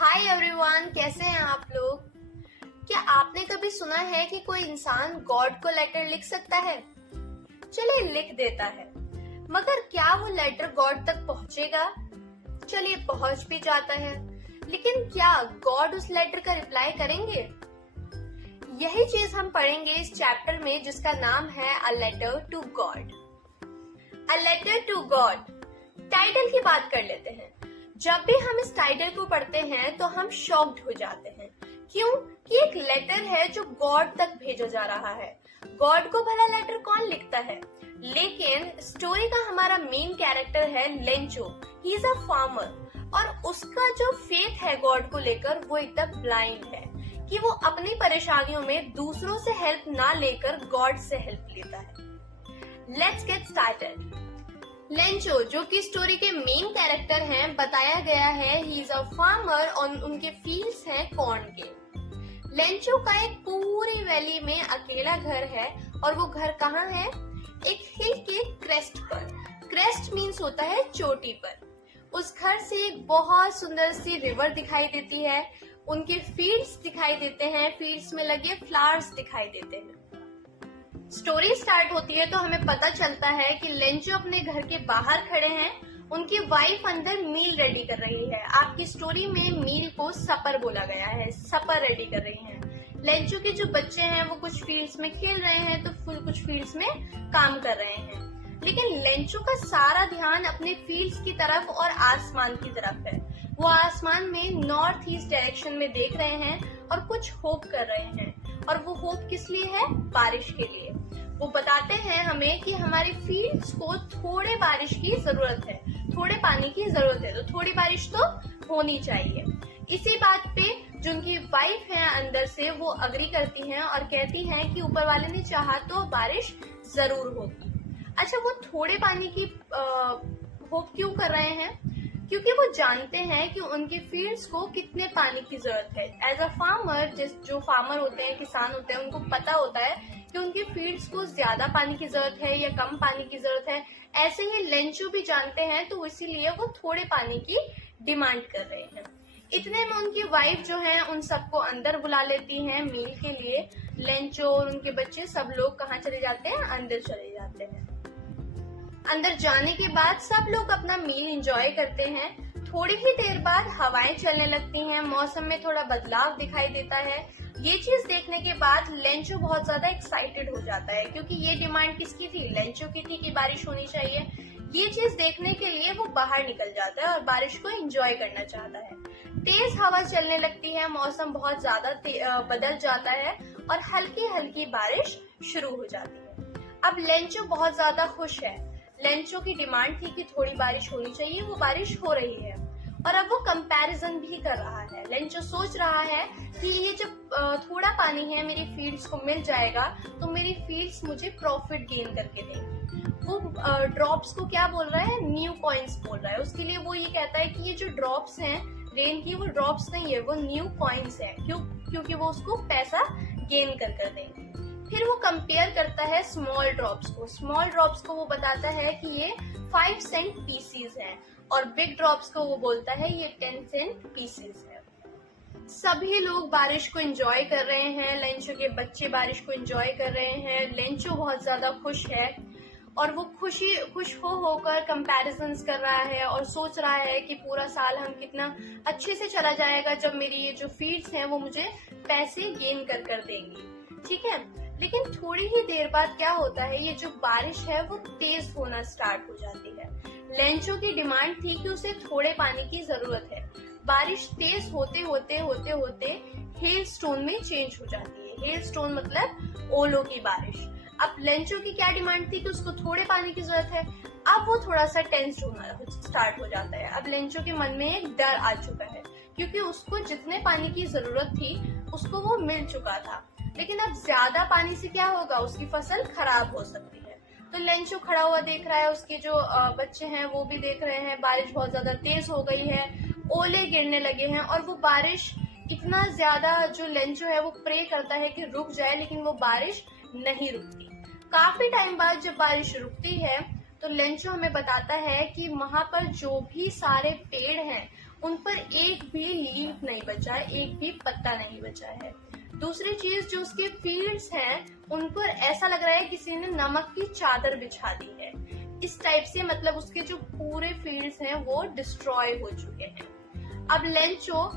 Hi everyone, कैसे हैं आप लोग। क्या आपने कभी सुना है कि कोई इंसान गॉड को लेटर लिख सकता है? चलिए लिख देता है, मगर क्या वो लेटर गॉड तक पहुंचेगा? चलिए पहुंच भी जाता है, लेकिन क्या गॉड उस लेटर का रिप्लाई करेंगे? यही चीज हम पढ़ेंगे इस चैप्टर में, जिसका नाम है a letter to God. A letter to God. Title की बात कर लेते हैं। जब भी हम इस टाइटल को पढ़ते हैं तो हम शॉक्ड हो जाते हैं। क्यों? कि एक लेटर है जो गॉड तक भेजा जा रहा है। गॉड को भला लेटर कौन लिखता है? लेकिन स्टोरी का हमारा मेन कैरेक्टर है Lencho. He is a farmer और उसका जो फेथ है गॉड को लेकर वो एकदम ब्लाइंड है कि वो अपनी परेशानियों में दूसरों से हेल्प ना लेकर गॉड से हेल्प लेता है। Let's get started. लेंचो, जो कि स्टोरी के मेन कैरेक्टर हैं, बताया गया है ही इज अ फार्मर और उनके फील्ड्स हैं कॉर्न के। लेंचो का एक पूरी वैली में अकेला घर है और वो घर कहाँ है? एक हिल के क्रेस्ट पर। क्रेस्ट मीन्स होता है चोटी पर। उस घर से एक बहुत सुंदर सी रिवर दिखाई देती है, उनके फील्ड्स दिखाई देते हैं, फील्ड्स में लगे फ्लावर्स दिखाई देते हैं। स्टोरी स्टार्ट होती है तो हमें पता चलता है कि लेंचो अपने घर के बाहर खड़े हैं, उनकी वाइफ अंदर मील रेडी कर रही है। आपकी स्टोरी में मील को सपर बोला गया है, सपर रेडी कर रही हैं। लेंचो के जो बच्चे हैं वो कुछ फील्ड्स में खेल रहे हैं तो कुछ फील्ड्स में काम कर रहे हैं, लेकिन लेंचो का सारा ध्यान अपने फील्ड्स की तरफ और आसमान की तरफ है। वो आसमान में नॉर्थ ईस्ट डायरेक्शन में देख रहे हैं और कुछ होप कर रहे हैं। और वो होप किस लिए है? बारिश के लिए। वो बताते हैं हमें कि हमारे फील्ड्स को थोड़े बारिश की जरूरत है, थोड़े पानी की जरूरत है, तो थोड़ी बारिश तो होनी चाहिए। इसी बात पे जो उनकी वाइफ है अंदर से वो अग्री करती हैं और कहती हैं कि ऊपर वाले ने चाहा तो बारिश जरूर होगी। अच्छा, वो थोड़े पानी की होप क्यों कर रहे हैं? क्योंकि वो जानते हैं कि उनके फील्ड्स को कितने पानी की जरूरत है। एज अ फार्मर, जो फार्मर होते हैं, किसान होते हैं, उनको पता होता है कि उनके फील्ड्स को ज्यादा पानी की जरूरत है या कम पानी की जरूरत है। ऐसे ही लेंचो भी जानते हैं, तो इसीलिए वो थोड़े पानी की डिमांड कर रहे हैं। इतने में उनकी वाइफ जो है उन सबको अंदर बुला लेती हैं मील के लिए। लेंचो और उनके बच्चे सब लोग कहाँ चले जाते हैं? अंदर चले जाते हैं। अंदर जाने के बाद सब लोग अपना मील एंजॉय करते हैं। थोड़ी ही देर बाद हवाएं चलने लगती हैं, मौसम में थोड़ा बदलाव दिखाई देता है। ये चीज देखने के बाद लेंचो बहुत ज्यादा एक्साइटेड हो जाता है, क्योंकि ये डिमांड किसकी थी? लेंचो की थी कि बारिश होनी चाहिए। ये चीज देखने के लिए वो बाहर निकल जाता है और बारिश को एंजॉय करना चाहता है। तेज हवा चलने लगती है, मौसम बहुत ज्यादा बदल जाता है और हल्की हल्की बारिश शुरू हो जाती है। अब लेंचो बहुत ज्यादा खुश है। लेंचो की डिमांड थी कि थोड़ी बारिश होनी चाहिए, वो बारिश हो रही है और अब वो कंपैरिजन भी कर रहा है। लेंचो सोच रहा है कि ये जब थोड़ा पानी है मेरी फील्ड्स को मिल जाएगा तो मेरी फील्ड्स मुझे प्रॉफिट गेन करके देंगी। वो ड्रॉप्स को क्या बोल रहा है? न्यू कॉइन्स बोल रहा है। उसके लिए वो ये कहता है कि ये जो ड्रॉप्स हैं रेन की, वो ड्रॉप्स नहीं है, वो न्यू कॉइन्स है। क्योंकि वो उसको पैसा गेन कर देंगे। फिर वो कंपेयर करता है स्मॉल ड्रॉप्स को। स्मॉल ड्रॉप्स को वो बताता है कि ये 5 सेंट पीसीज हैं और बिग ड्रॉप्स को वो बोलता है ये 10 सेंट पीसीज है। सभी लोग बारिश को एंजॉय कर रहे हैं, लेंचो के बच्चे बारिश को एंजॉय कर रहे हैं। लेंचो बहुत ज्यादा खुश है और वो खुश होकर कंपैरिजन्स कर रहा है और सोच रहा है कि पूरा साल हम कितना अच्छे से चला जाएगा जब मेरी ये जो फील्ड्स हैं वो मुझे पैसे गेन कर देंगी। ठीक है, लेकिन थोड़ी ही देर बाद क्या होता है? ये जो बारिश है वो तेज होना स्टार्ट हो जाती है। लेंचो की डिमांड थी कि उसे थोड़े पानी की जरूरत है। बारिश तेज होते होते हेल स्टोन में चेंज हो जाती है। हेल स्टोन मतलब ओलों की बारिश। अब लेंचो की क्या डिमांड थी कि उसको थोड़े पानी की जरूरत है। अब वो थोड़ा सा टेंस होना स्टार्ट हो जाता है। अब लेंचो के मन में एक डर आ चुका है, क्योंकि उसको जितने पानी की जरूरत थी उसको वो मिल चुका था, लेकिन अब ज्यादा पानी से क्या होगा? उसकी फसल खराब हो सकती है। तो लेंचो खड़ा हुआ देख रहा है, उसके जो बच्चे हैं वो भी देख रहे हैं। बारिश बहुत ज्यादा तेज हो गई है, ओले गिरने लगे हैं और वो बारिश इतना ज्यादा, जो लेंचो है वो प्रे करता है कि रुक जाए, लेकिन वो बारिश नहीं रुकती। काफी टाइम बाद जब बारिश रुकती है तो लेंचो हमें बताता है कि वहां पर जो भी सारे पेड़ हैं उन पर एक भी लीफ नहीं बचा है, एक भी पत्ता नहीं बचा है। दूसरी चीज, जो उसके फील्ड्स हैं उन पर ऐसा लग रहा है किसी ने नमक की चादर बिछा दी है। इस टाइप से मतलब उसके जो पूरे फील्ड्स हैं वो डिस्ट्रॉय हो चुके हैं। अब लेंचो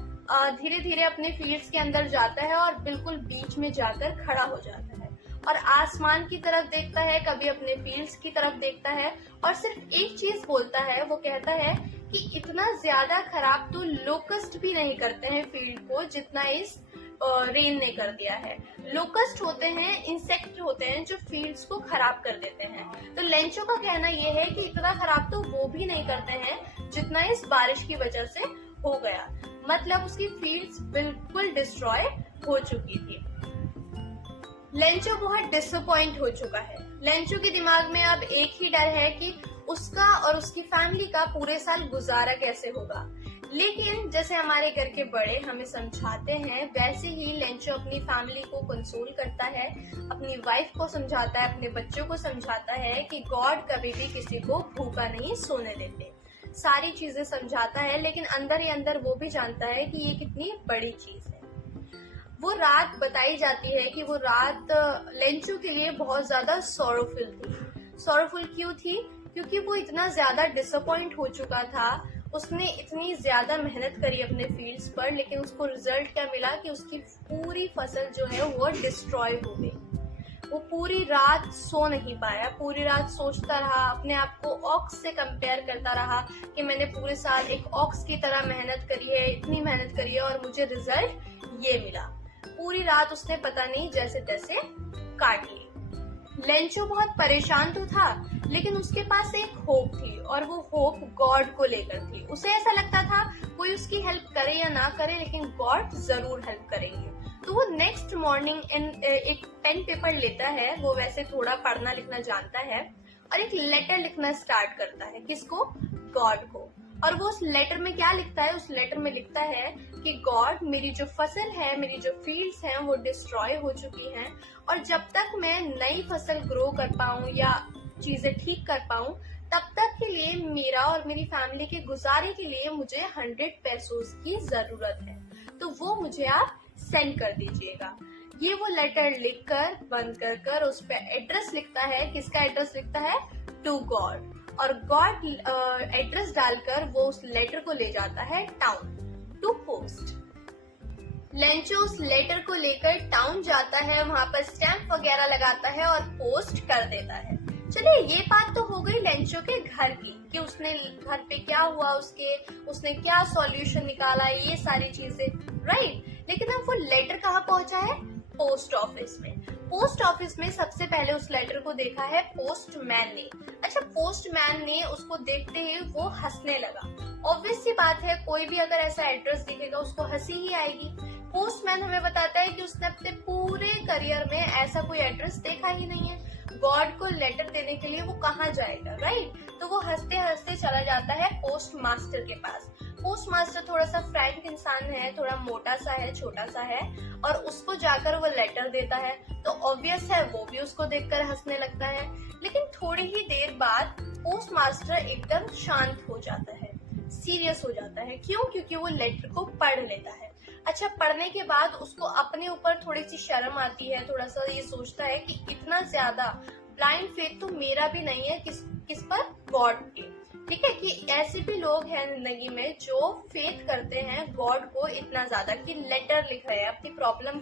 धीरे धीरे अपने फील्ड्स के अंदर जाता है और बिल्कुल बीच में जाकर खड़ा हो जाता है और आसमान की तरफ देखता है, कभी अपने फील्ड्स की तरफ देखता है और सिर्फ एक चीज बोलता है। वो कहता है कि इतना ज्यादा खराब तो लोकस्ट भी नहीं करते हैं फील्ड को जितना इस रेन ने कर दिया है। लोकस्ट होते हैं, इंसेक्ट होते हैं जो फील्ड्स को खराब कर देते हैं। तो लेंचो का कहना यह है कि इतना खराब तो वो भी नहीं करते हैं जितना इस बारिश की वजह से हो गया। मतलब उसकी फील्ड्स बिल्कुल डिस्ट्रॉय हो चुकी थी। लेंचो बहुत डिसअपॉइंट हो चुका है। लेंचो के दिमाग में अब एक ही डर है कि उसका और उसकी फैमिली का पूरे साल गुजारा कैसे होगा। लेकिन जैसे हमारे घर के बड़े हमें समझाते हैं, वैसे ही लेंचो अपनी फैमिली को कंसोल करता है, अपनी वाइफ को समझाता है, अपने बच्चों को समझाता है कि गॉड कभी भी किसी को भूखा नहीं सोने देते। सारी चीजें समझाता है, लेकिन अंदर ही अंदर वो भी जानता है कि ये कितनी बड़ी चीज है। वो रात बताई जाती है कि वो रात लेंचो के लिए बहुत ज्यादा सॉरोफुल थी। सॉरोफुल क्यों थी? क्योंकि वो इतना ज्यादा डिसअपॉइंट हो चुका था। उसने इतनी ज्यादा मेहनत करी अपने फील्ड्स पर, लेकिन उसको रिजल्ट क्या मिला कि उसकी पूरी फसल जो है वो डिस्ट्रॉय हो गई। वो पूरी रात सो नहीं पाया, पूरी रात सोचता रहा, अपने आप को ऑक्स से कंपेयर करता रहा कि मैंने पूरे साल एक ऑक्स की तरह मेहनत करी है, इतनी मेहनत करी है और मुझे रिजल्ट ये मिला। पूरी रात उसने पता नहीं जैसे तैसे काट ली। लेंचो बहुत परेशान तो था, लेकिन उसके पास एक होप थी और वो होप गॉड को लेकर थी। उसे ऐसा लगता था कोई उसकी हेल्प करे या ना करे, लेकिन गॉड जरूर हेल्प करेंगे। तो वो नेक्स्ट मॉर्निंग एक पेन पेपर लेता है। वो वैसे थोड़ा पढ़ना लिखना जानता है और एक लेटर लिखना स्टार्ट करता है। किसको? गॉड को। और वो उस लेटर में क्या लिखता है? उस लेटर में लिखता है कि गॉड, मेरी जो फसल है, मेरी जो फील्ड्स हैं वो डिस्ट्रॉय हो चुकी हैं और जब तक मैं नई फसल ग्रो कर पाऊं या चीजें ठीक कर पाऊं, तब तक के लिए मेरा और मेरी फैमिली के गुजारे के लिए मुझे 100 पैसों की जरूरत है, तो वो मुझे आप सेंड कर दीजिएगा। ये वो लेटर लिखकर बंद कर उस पर एड्रेस लिखता है। किसका एड्रेस लिखता है? To God. और गॉड एड्रेस डालकर वो उस लेटर को ले जाता है टाउन टू पोस्ट। लेंचो उस लेटर को लेकर टाउन जाता है, वहाँ पर स्टैम्प वगैरह लगाता है और पोस्ट कर देता है। चलिए, ये बात तो हो गई लेंचो के घर की कि उसने घर पे क्या हुआ, उसने क्या सॉल्यूशन निकाला, ये सारी चीजें, राइट। लेकिन अब वो लेटर कहाँ पहुंचा है? पोस्ट ऑफिस में। पोस्ट ऑफिस में सबसे पहले उस लेटर को देखा है पोस्टमैन ने। अच्छा, पोस्टमैन ने उसको देखते ही वो हंसने लगा। ऑब्वियस सी बात है, कोई भी अगर ऐसा एड्रेस दिखेगा उसको हंसी ही आएगी। पोस्टमैन हमें बताता है कि उसने अपने पूरे करियर में ऐसा कोई एड्रेस देखा ही नहीं है। गॉड को लेटर देने के लिए वो कहाँ जाएगा, राइट। तो वो हंसते हंसते चला जाता है पोस्ट मास्टर के पास। पोस्ट मास्टर थोड़ा सा फ्रैंक इंसान है, थोड़ा मोटा सा है, छोटा सा है, और उसको जाकर वो लेटर देता है। तो ऑब्वियस है वो भी उसको देखकर हंसने लगता है। लेकिन थोड़ी ही देर बाद पोस्ट मास्टर एकदम शांत हो जाता है, सीरियस हो जाता है। क्यों? क्योंकि वो लेटर को पढ़ लेता है। अच्छा, पढ़ने के बाद उसको अपने ऊपर थोड़ी सी शर्म आती है, थोड़ा सा ये सोचता है कि इतना ज्यादा ब्लाइंड फेथ तो मेरा भी नहीं है, किस पर? गॉड के। ठीक है, कि ऐसे भी लोग हैं जिंदगी में जो फेथ करते हैं गॉड को इतना ज्यादा कि लेटर लिख रहे हैं अपनी प्रॉब्लम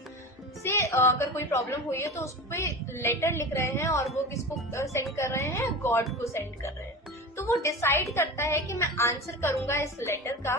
से। अगर कोई प्रॉब्लम हुई है तो उस पर लेटर लिख रहे हैं और वो किसको सेंड कर रहे हैं? गॉड को सेंड कर रहे हैं। तो वो डिसाइड करता है कि मैं आंसर करूंगा इस लेटर का।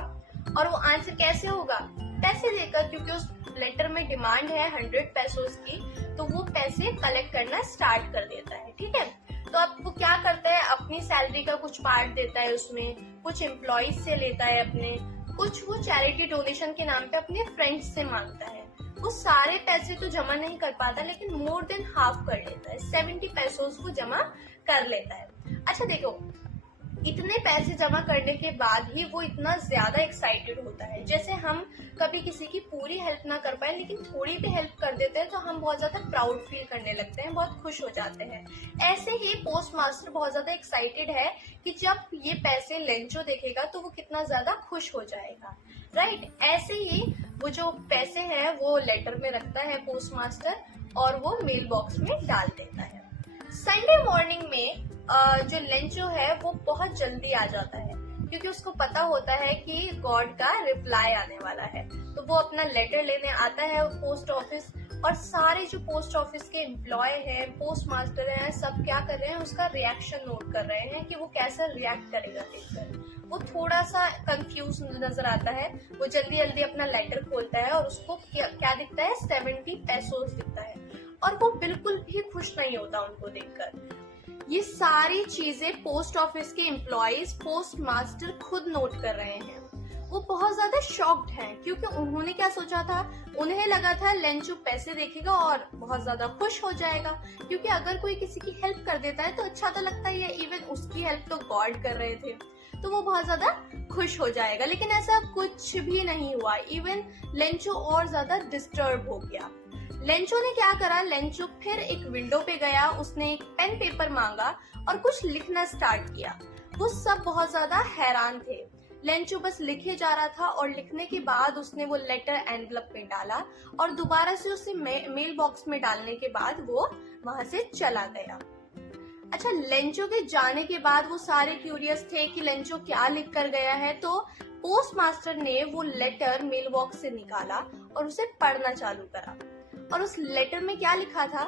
और वो आंसर कैसे होगा? पैसे देकर, क्योंकि उस लेटर में डिमांड है 100 पैसों की। तो वो पैसे कलेक्ट करना स्टार्ट कर देता है। ठीक है, तो अब वो क्या करता है? अपनी सैलरी का कुछ पार्ट देता है उसमें, कुछ एम्प्लॉइज से लेता है अपने, कुछ वो चैरिटी डोनेशन के नाम पे अपने फ्रेंड्स से मांगता है। वो सारे पैसे तो जमा नहीं कर पाता, लेकिन मोर देन हाफ कर लेता है, 70 पैसों वो जमा कर लेता है। अच्छा देखो, इतने पैसे जमा करने के बाद ही वो इतना ज्यादा एक्साइटेड होता है। जैसे हम कभी किसी की पूरी हेल्प ना कर पाए लेकिन थोड़ी भी हेल्प कर देते हैं तो हम बहुत ज्यादा प्राउड फील करने लगते हैं, बहुत खुश हो जाते हैं। ऐसे ही पोस्ट मास्टर बहुत ज्यादा एक्साइटेड है कि जब ये पैसे लेंचो देखेगा तो वो कितना ज्यादा खुश हो जाएगा, राइट। ऐसे ही वो जो पैसे हैं वो लेटर में रखता है पोस्ट मास्टर और वो मेल बॉक्स में डाल देता है। संडे मॉर्निंग में जो लेंचो है वो बहुत जल्दी आ जाता है क्योंकि उसको पता होता है कि गॉड का रिप्लाई आने वाला है। तो वो अपना लेटर लेने आता है पोस्ट ऑफिस और सारे जो पोस्ट ऑफिस के एम्प्लॉय हैं, पोस्ट मास्टर हैं, सब क्या कर रहे हैं, उसका रिएक्शन नोट कर रहे हैं कि वो कैसा रिएक्ट करेगा देखकर। वो थोड़ा सा कंफ्यूज नजर आता है। वो जल्दी जल्दी अपना लेटर खोलता है और उसको क्या दिखता है, 70 पेसोस दिखता है और वो बिल्कुल भी खुश नहीं होता उनको देखकर। ये सारी चीजें पोस्ट ऑफिस के एम्प्लॉयज पोस्ट मास्टर खुद नोट कर रहे हैं। वो बहुत ज्यादा शॉक्ड हैं क्योंकि उन्होंने क्या सोचा था, उन्हें लगा था लेंचो पैसे देखेगा और बहुत ज्यादा खुश हो जाएगा क्योंकि अगर कोई किसी की हेल्प कर देता है तो अच्छा तो लगता ही है। इवन उसकी हेल्प तो गॉड कर रहे थे तो वो बहुत ज्यादा खुश हो जाएगा, लेकिन ऐसा कुछ भी नहीं हुआ। इवन लेंचो और ज्यादा डिस्टर्ब हो गया। लेंचो ने क्या करा, लेंचो फिर एक विंडो पे गया, उसने एक पेन पेपर मांगा और कुछ लिखना स्टार्ट किया। वो सब बहुत ज्यादा हैरान थे। लेंचो बस लिखे जा रहा था और लिखने के बाद उसने वो लेटर एनवलप में डाला और दोबारा से उसे मेल बॉक्स में डालने के बाद वो वहां से चला गया। अच्छा, लेंचो के जाने के बाद वो सारे क्यूरियस थे कि लेंचो क्या लिख कर गया है, तो पोस्ट मास्टर ने वो लेटर मेल बॉक्स से निकाला और उसे पढ़ना चालू करा। और उस लेटर में क्या लिखा था,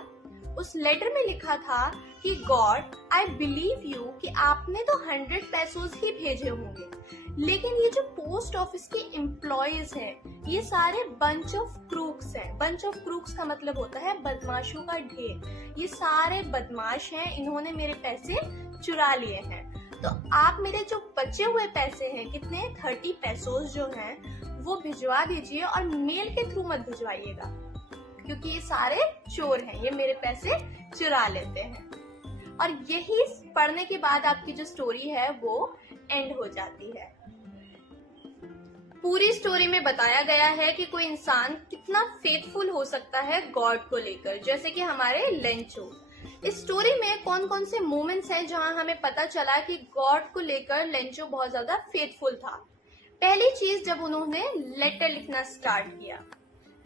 उस लेटर में लिखा था कि गॉड आई बिलीव यू कि आपने तो 100 पेसोस ही भेजे होंगे, लेकिन ये जो पोस्ट ऑफिस के एम्प्लॉयज हैं ये सारे बंच ऑफ क्रूक्स हैं। बंच ऑफ क्रूक्स का मतलब होता है बदमाशों का ढेर। ये सारे बदमाश हैं, इन्होंने मेरे पैसे चुरा लिए हैं। तो आप मेरे जो बचे हुए पैसे हैं, कितने 30 पेसोस जो हैं, वो भिजवा दीजिए और मेल के थ्रू मत भिजवाइएगा क्योंकि ये सारे चोर हैं, ये मेरे पैसे चुरा लेते हैं। और यही पढ़ने के बाद आपकी जो स्टोरी है वो एंड हो जाती है। पूरी स्टोरी में बताया गया है कि कोई इंसान कितना फेथफुल हो सकता है गॉड को लेकर, जैसे कि हमारे लेंचो। इस स्टोरी में कौन कौन से मोमेंट्स हैं जहां हमें पता चला कि गॉड को लेकर लेंचो बहुत ज्यादा फेथफुल था। पहली चीज, जब उन्होंने लेटर लिखना स्टार्ट किया,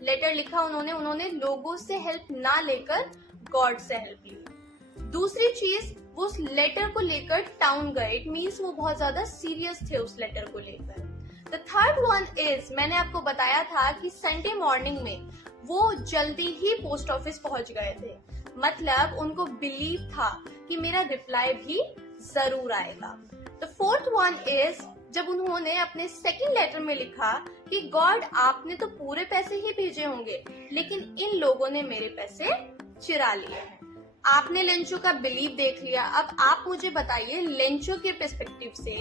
लेटर लिखा उन्होंने लोगों से हेल्प ना लेकर गॉड से हेल्प ली। दूसरी चीज, वो उस लेटर को लेकर टाउन गए, इट मीन्स वो बहुत ज्यादा सीरियस थे उस लेटर को लेकर। द थर्ड वन इज, मैंने आपको बताया था कि संडे मॉर्निंग में वो जल्दी ही पोस्ट ऑफिस पहुंच गए थे, मतलब उनको बिलीव था कि मेरा रिप्लाई भी जरूर आएगा। द फोर्थ वन इज, जब उन्होंने अपने सेकंड लेटर में लिखा कि गॉड आपने तो पूरे पैसे ही भेजे होंगे लेकिन इन लोगों ने मेरे पैसे चुरा लिए हैं। आपने लेंचो का बिलीव देख लिया। अब आप मुझे बताइए लेंचो के पर्सपेक्टिव से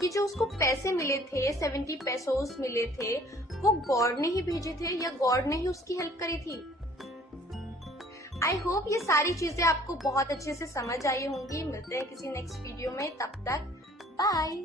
कि जो उसको पैसे मिले थे, 70 पेसोस मिले थे, वो गॉड ने ही भेजे थे या गॉड ने ही उसकी हेल्प करी थी। आई होप ये सारी चीजें आपको बहुत अच्छे से समझ आई होंगी। मिलते हैं किसी नेक्स्ट वीडियो में, तब तक बाय।